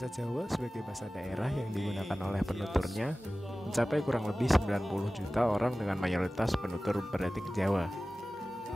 Bahasa Jawa sebagai bahasa daerah yang digunakan oleh penuturnya mencapai kurang lebih 90 juta orang dengan mayoritas penutur beretnik Jawa.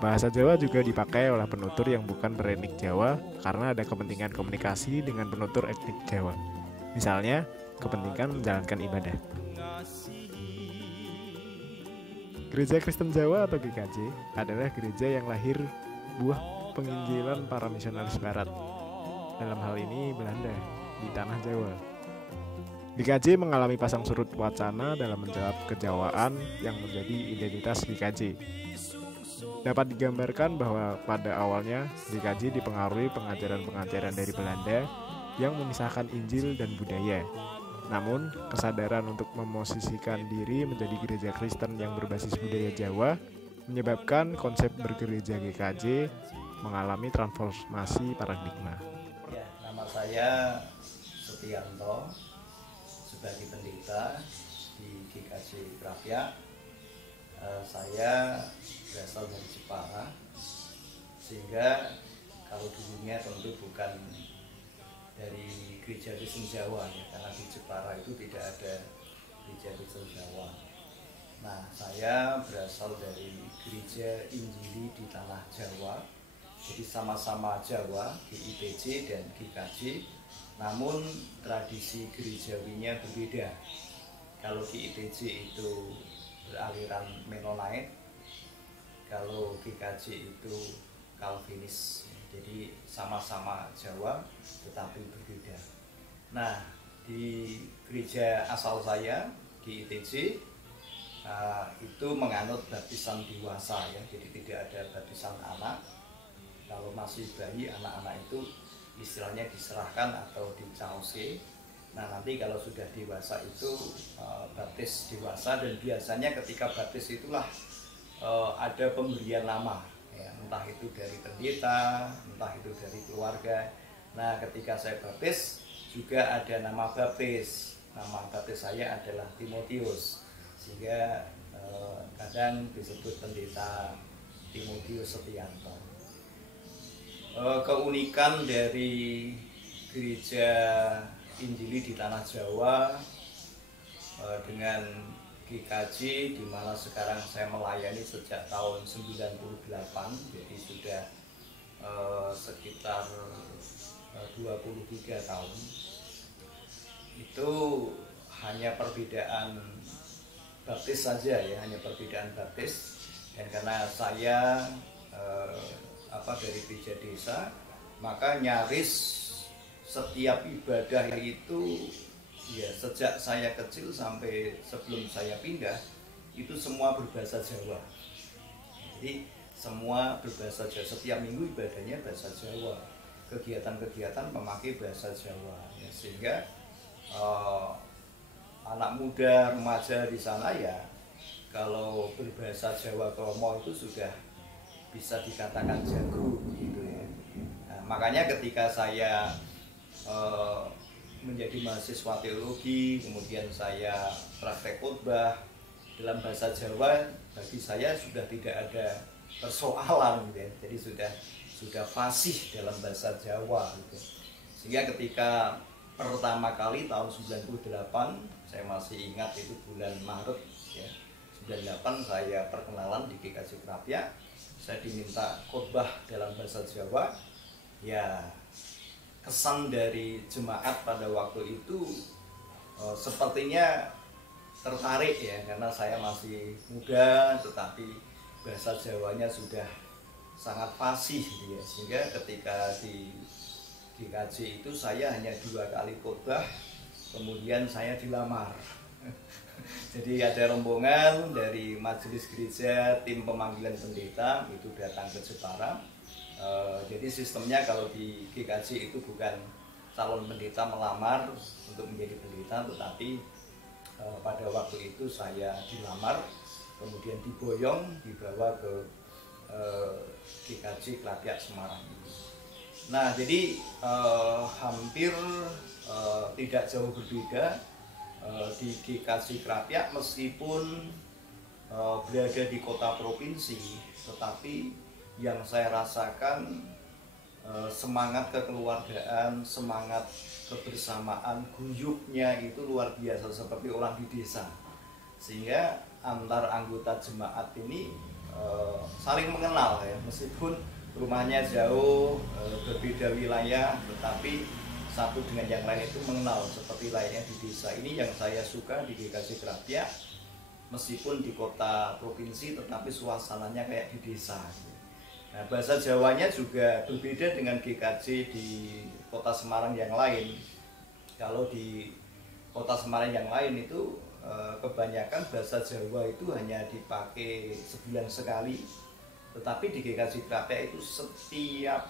Bahasa Jawa juga dipakai oleh penutur yang bukan beretnik Jawa karena ada kepentingan komunikasi dengan penutur etnik Jawa. Misalnya, kepentingan menjalankan ibadah. Gereja Kristen Jawa atau GKJ adalah gereja yang lahir buah penginjilan para misionaris barat. Dalam hal ini Belanda di tanah Jawa. GKJ mengalami pasang surut wacana dalam menjawab kejawaan yang menjadi identitas GKJ. Dapat digambarkan bahwa pada awalnya GKJ dipengaruhi pengajaran-pengajaran dari Belanda yang memisahkan Injil dan budaya. Namun, kesadaran untuk memosisikan diri menjadi gereja Kristen yang berbasis budaya Jawa menyebabkan konsep bergereja GKJ mengalami transformasi paradigma. Ya, nama saya Setianto, sebagai pendeta di GKJ Krapyak. Saya berasal dari Jepara, sehingga kalau dulunya tentu bukan dari gereja Kristen Jawa ya, karena di Jepara itu tidak ada gereja Kristen Jawa. Nah, saya berasal dari gereja Injili di tanah Jawa, jadi sama-sama Jawa, GITJ dan GKJ, namun tradisi gerejawinya berbeda. Kalau GITJ itu beraliran Mennonite, kalau GKJ itu Calvinis. Jadi sama-sama Jawa tetapi berbeda. Nah, di gereja asal saya di ITJ itu menganut baptisan dewasa ya, jadi tidak ada baptisan anak. Kalau masih bayi, anak-anak itu istilahnya diserahkan atau dicaose. Nah, nanti kalau sudah dewasa itu baptis dewasa, dan biasanya ketika baptis itulah ada pemberian nama. Ya, entah itu dari pendeta, entah itu dari keluarga. Nah, ketika saya baptis juga ada nama baptis. Nama baptis saya adalah Timotius, sehingga kadang disebut pendeta Timotius Setianto. Keunikan dari gereja Injili di tanah Jawa dengan GKJ, di mana sekarang saya melayani sejak tahun 98, jadi sudah sekitar 23 tahun. Itu hanya perbedaan baptis saja ya, hanya perbedaan baptis. Dan karena saya dari gereja desa, maka nyaris setiap ibadah itu ya, sejak saya kecil sampai sebelum saya pindah itu semua berbahasa Jawa. Jadi semua berbahasa Jawa, setiap minggu ibadahnya bahasa Jawa, kegiatan-kegiatan memakai bahasa Jawa ya, sehingga anak muda, remaja di sana ya, kalau berbahasa Jawa kromo itu sudah bisa dikatakan jago gitu ya. Nah, makanya ketika saya menjadi mahasiswa teologi, kemudian saya praktek khotbah dalam bahasa Jawa, bagi saya sudah tidak ada persoalan gitu ya. Jadi sudah fasih dalam bahasa Jawa gitu. Sehingga ketika pertama kali tahun 98, saya masih ingat itu bulan Maret ya, 98 saya perkenalan di GKJ Krapyak. Saya diminta khotbah dalam bahasa Jawa. Ya, kesan dari jemaat pada waktu itu sepertinya tertarik ya, karena saya masih muda tetapi bahasa Jawanya sudah sangat fasih gitu ya. Sehingga ketika di GKJ itu saya hanya 2 kali khotbah, kemudian saya dilamar. Jadi ada rombongan dari majelis gereja, tim pemanggilan pendeta itu datang ke Jepara. Jadi sistemnya kalau di GKJ itu bukan calon pendeta melamar untuk menjadi pendeta, tetapi pada waktu itu saya dilamar, kemudian diboyong, dibawa ke GKJ Krapyak Semarang. Nah, jadi hampir tidak jauh berbeda di GKJ Krapyak, meskipun berada di kota provinsi, tetapi yang saya rasakan semangat kekeluargaan, semangat kebersamaan, guyupnya itu luar biasa seperti orang di desa. Sehingga antar anggota jemaat ini saling mengenal ya, meskipun rumahnya jauh, berbeda wilayah, tetapi satu dengan yang lain itu mengenal seperti layaknya di desa. Ini yang saya suka di GKJ Krapyak, meskipun di kota provinsi tetapi suasananya kayak di desa. Nah, bahasa Jawanya juga berbeda dengan GKJ di kota Semarang yang lain. Kalau di kota Semarang yang lain itu kebanyakan bahasa Jawa itu hanya dipakai sebulan sekali, tetapi di GKJ Krapyak itu setiap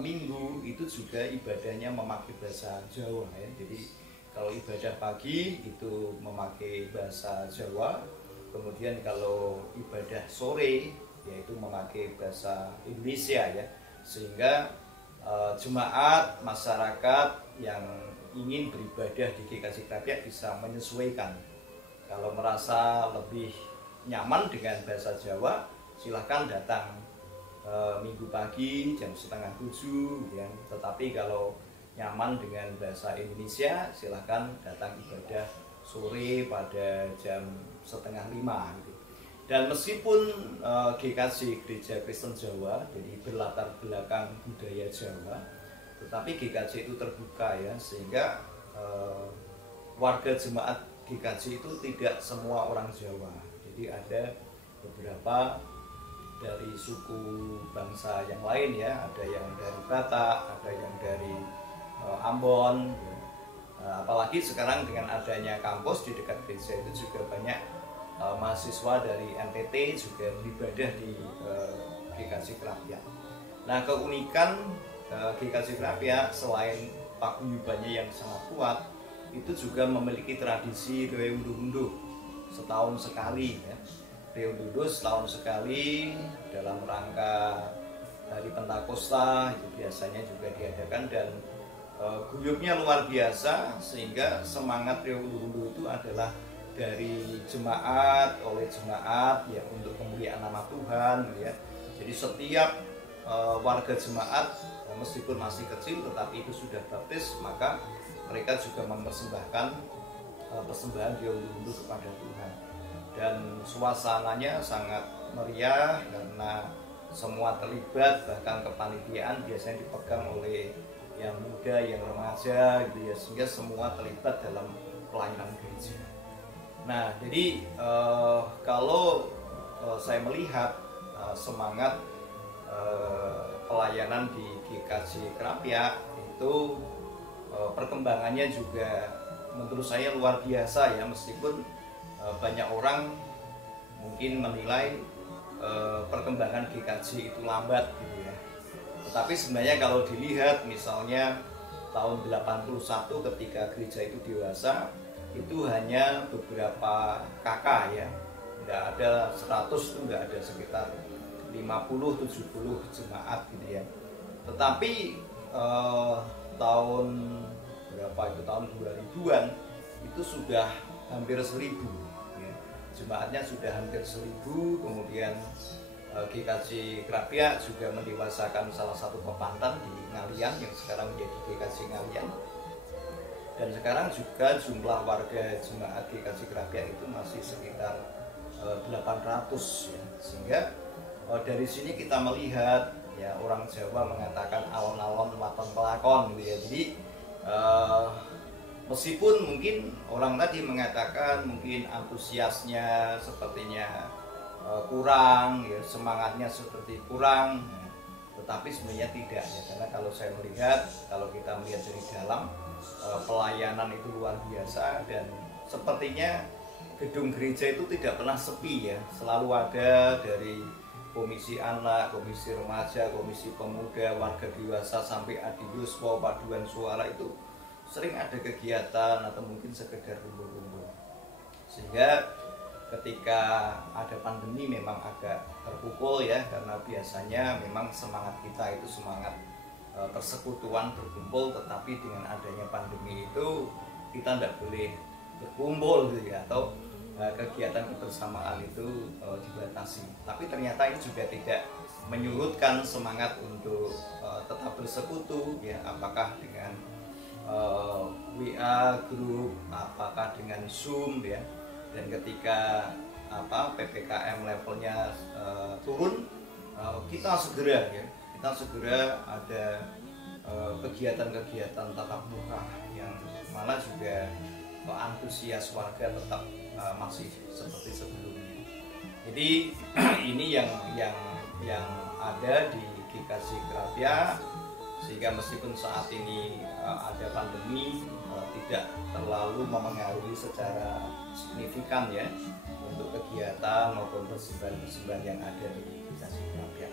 minggu itu juga ibadahnya memakai bahasa Jawa ya. Jadi kalau ibadah pagi itu memakai bahasa Jawa, kemudian kalau ibadah sore yaitu memakai bahasa Indonesia ya, sehingga jemaat masyarakat yang ingin beribadah di GKJ Krapyak bisa menyesuaikan. Kalau merasa lebih nyaman dengan bahasa Jawa, silahkan datang minggu pagi jam 6:30 ya. Tetapi kalau nyaman dengan bahasa Indonesia, silahkan datang ibadah sore pada jam 4:30 gitu. Dan meskipun GKJ Gereja Kristen Jawa jadi berlatar belakang budaya Jawa, tetapi GKJ itu terbuka ya, sehingga warga jemaat GKJ itu tidak semua orang Jawa. Jadi ada beberapa dari suku bangsa yang lain ya, ada yang dari Batak, ada yang dari Ambon ya. Apalagi sekarang dengan adanya kampus di dekat gereja itu juga banyak mahasiswa dari NTT juga beribadah di GKJ Krapyak. Nah, keunikan GKJ Krapyak selain paguyubannya yang sangat kuat, itu juga memiliki tradisi reunduh-unduh setahun sekali ya. Reunduh setahun sekali dalam rangka Hari Pentakosta itu biasanya juga diadakan, dan guyupnya luar biasa, sehingga semangat reunduh itu adalah dari jemaat, oleh jemaat ya, untuk kemuliaan nama Tuhan ya. Jadi setiap warga jemaat meskipun masih kecil tetapi itu sudah baptis, maka mereka juga mempersembahkan persembahan reunduh kepada Tuhan. Dan suasananya sangat meriah karena semua terlibat, bahkan kepanitiaan biasanya dipegang oleh yang muda, yang remaja gitu ya, sehingga semua terlibat dalam pelayanan gereja. Nah, jadi kalau saya melihat semangat pelayanan di GKJ Krapyak itu perkembangannya juga menurut saya luar biasa ya, meskipun banyak orang mungkin menilai perkembangan GKJ itu lambat gitu ya. Tetapi sebenarnya kalau dilihat misalnya tahun 81 ketika gereja itu dewasa, itu hanya beberapa kakak ya, nggak ada 100, itu nggak ada, sekitar 50-70 jemaat gitu ya. Tetapi tahun berapa itu, tahun 2000-an itu sudah hampir 1000 ya. Jemaatnya sudah hampir 1000. Kemudian GKJ Krapyak juga mendewasakan salah satu pepantan di Ngalian yang sekarang menjadi GKJ Ngalian. Dan sekarang juga jumlah warga jemaat GKJ Krapyak itu masih sekitar 800 ya. Sehingga dari sini kita melihat ya, orang Jawa mengatakan alon-alon waton pelakon gitu ya. Jadi meskipun mungkin orang tadi mengatakan mungkin antusiasnya sepertinya kurang ya, semangatnya seperti kurang ya, tetapi sebenarnya tidak ya, karena kalau saya melihat, kalau kita melihat dari dalam, pelayanan itu luar biasa. Dan sepertinya gedung gereja itu tidak pernah sepi ya, selalu ada dari komisi anak, komisi remaja, komisi pemuda, warga dewasa sampai adiuswa, paduan suara, itu sering ada kegiatan atau mungkin sekedar kumpul-kumpul. Sehingga ketika ada pandemi memang agak terpukul ya, karena biasanya memang semangat kita itu semangat persekutuan berkumpul, tetapi dengan adanya pandemi itu kita tidak boleh berkumpul gitu ya, atau kegiatan kebersamaan itu dibatasi. Tapi ternyata ini juga tidak menyurutkan semangat untuk tetap bersekutu ya, apakah dengan WA grup, apakah dengan Zoom ya. Dan ketika PPKM levelnya turun, kita segera ada kegiatan-kegiatan tatap muka yang mana juga antusias warga tetap masih seperti sebelumnya. Jadi ini yang ada di GKJ Krapia, sehingga meskipun saat ini ada pandemi tidak terlalu memengaruhi secara signifikan ya untuk kegiatan maupun persembahan yang ada di GKJ Krapia.